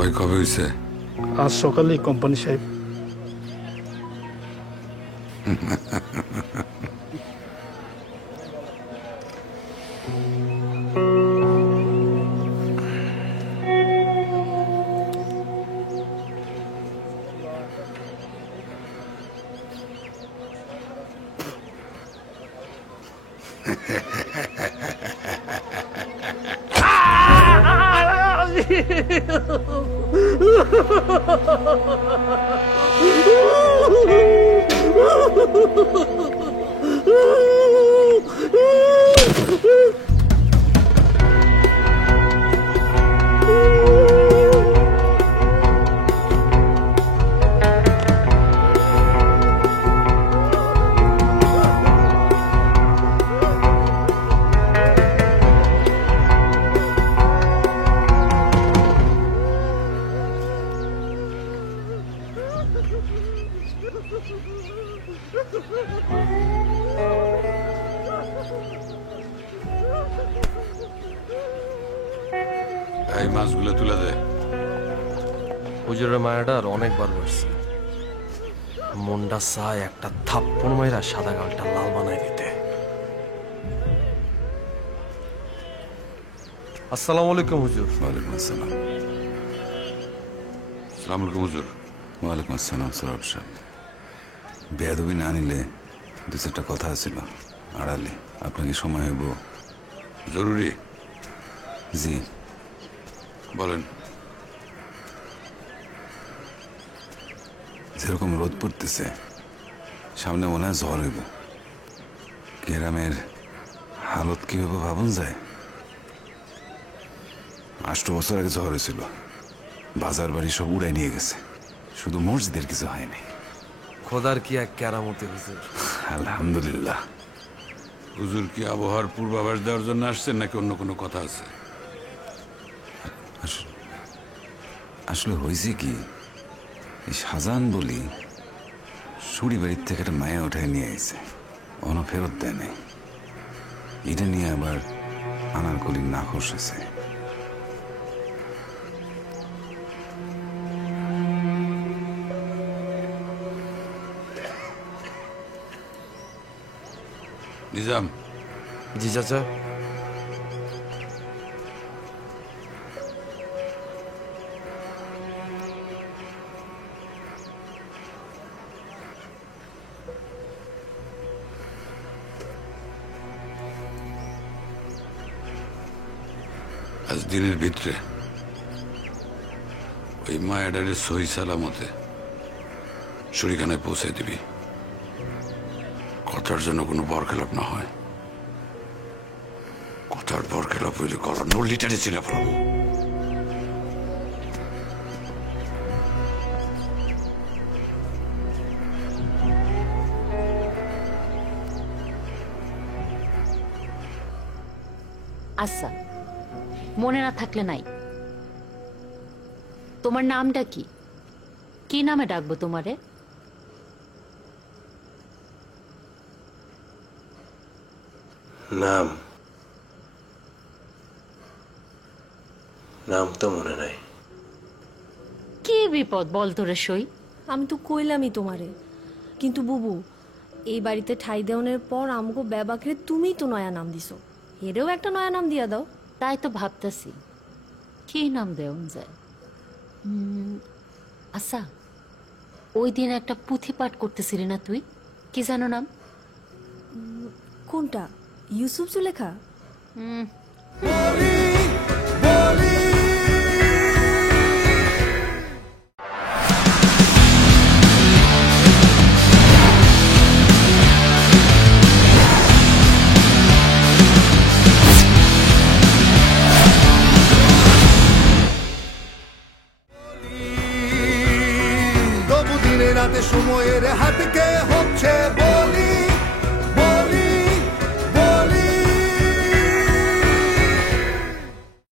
ভাই কবে হয়েছে? আজ সকালে কোম্পানি সাহেব। এই মাছগুলো তুলে দে। হুজুরের মায়াটার অনেকবার বসছে, মনটা চায় একটা থাপ্পড় মাইরা সাদা গালটা লাল বানাই দিতে। আসসালামু আলাইকুম হুজুর। ওয়ালাইকুম আসসালাম। সালাম আলাইকুম হুজুর। ওয়ালাইকুম আসসালাম সরব সাহেব। বেয়াদবি না নিলে দু চারটা কথা ছিল আড়ালে, আপনাকে সময় হইব? জরুরি? জি বলেন। যেরকম রোদ পড়তেছে, সামনে মনে হয় ঝড় হইব। গ্রামের হালত কি হবে ভাবুন যায়। 8 বছর আগে ঝড় হয়েছিল, বাজার বাড়ি সব উড়াই নিয়ে গেছে, শুধু মসজিদের কিছু হয়নি। খোদার কি এক কেরামতি হুজুর। আলহামদুলিল্লাহ। হুজুর কি আবহাওয়ার পূর্বাভাস দেওয়ার জন্য আসছেন নাকি অন্য কোনো কথা আছে? আসলে হয়েছে কি, এই শাহজাহান বলি সুড়ি বাড়ির থেকে একটা মায়া উঠায় নিয়ে এসে অন ফেরত দেয় নাই। এটা নিয়ে আবার আনারকলির নাখোশ আছে। নিজাম। জি চাচা। আজ দিনের ভিতরে ওই মায়াডারের সহি সালামতে ছুরিখানায় পৌঁছে দিবি। কথার জন্য কোনো বরখেলাপ না হয়। কথার বরখেলাপ হইলে গলা নল্লিটারে চিনে ফেলাবো। আচ্ছা, মনে না থাকলে নাই। তোমার নামটা কি? কি নামে ডাকবো তোমারে? নাম নাম তো মনে নাই। কি বিপদ বল তোরে সই। আমি তো কইলামই তোমারে, কিন্তু বুবু এই বাড়িতে ঠাই দেওয়ানোর পর আমগো বেবাকে তুমি তো নয়া নাম দিছো, এরেও একটা নয়া নাম দিয়া দাও। তাই তো ভাবতেছি কি নাম দেওয়া যায়। আচ্ছা, ওই দিন একটা পুঁথি পাঠ করতেছিলি না তুই, কি জানো নাম? কোনটা? ইউসুফ জুলেখা?